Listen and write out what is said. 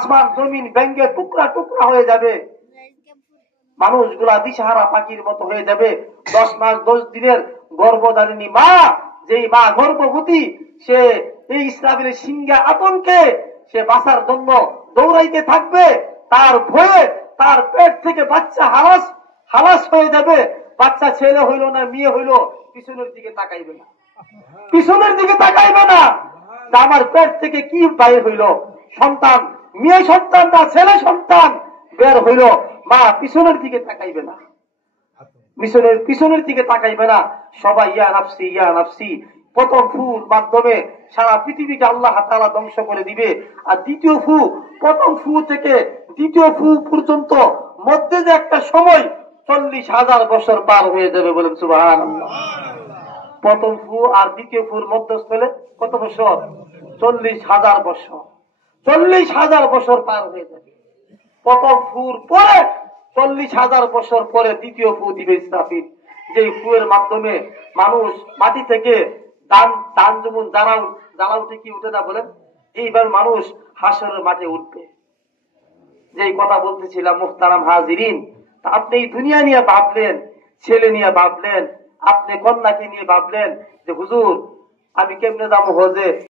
আসমান জমিন ভেঙ্গে টুকরা টুকরা হয়ে যাবে, মানুষগুলা দিশাহারা পাখির মতো হয়ে যাবে। 10 মাস 10 দিনের গর্ভধারিণী মা, যেই মা গর্ভবতী, সে এই ইসরাফিলের সিংহে আতঙ্কে সে বাঁচার জন্য দৌড়াইতে থাকবে। তার ভয়ে তার পেট থেকে বাচ্চা হালাস হয়ে যাবে। বাচ্চা ছেলে হইল না মেয়ে হইল, পিছনের দিকে তাকাইবে না, পিছনের দিকে তাকাইবে না। আমার পেট থেকে কি বাইর হইল, সন্তান মেয়ে সন্তান না ছেলে সন্তান বের হইল, মা পিছনের দিকে তাকাইবে না, পিছনের দিকে তাকাইবে না। সবাই ইয়া নাফসি ইয়া নাফসি। প্রথম ফুর মাধ্যমে সারা পৃথিবীকে আল্লাহ তাআলা ধ্বংস করে দিবে। আর দ্বিতীয় ফু, প্রথম ফু থেকে দ্বিতীয় ফু পর্যন্ত মধ্যে যে একটা সময় 40,000 বছর পার হয়ে যাবে, বলেন সুবহানাল্লাহ। প্রথম ফু আর দ্বিতীয় ফুর মধ্যস্থলে কত বছর? 40,000 বছর। 40,000 বছর পার হয়ে যাবে। প্রথম ফুর পরে 40,000 বছর পরে দ্বিতীয় ফু দিবে ইসরাফিল। যে ফুয়ের মাধ্যমে মানুষ মাটি থেকে দান যেমন জ্বালা উঠে কি উঠে না বলেন, এইবার মানুষ হাসরের মাঠে উঠবে। যে কথা বলতেছিলাম মুহতারাম হাজিরিন, আপনি এই দুনিয়া নিয়ে ভাবলেন, ছেলে নিয়ে ভাবলেন, আপনি কন্যাকে নিয়ে ভাবলেন যে হুজুর আমি কেমনে যাবো হজে,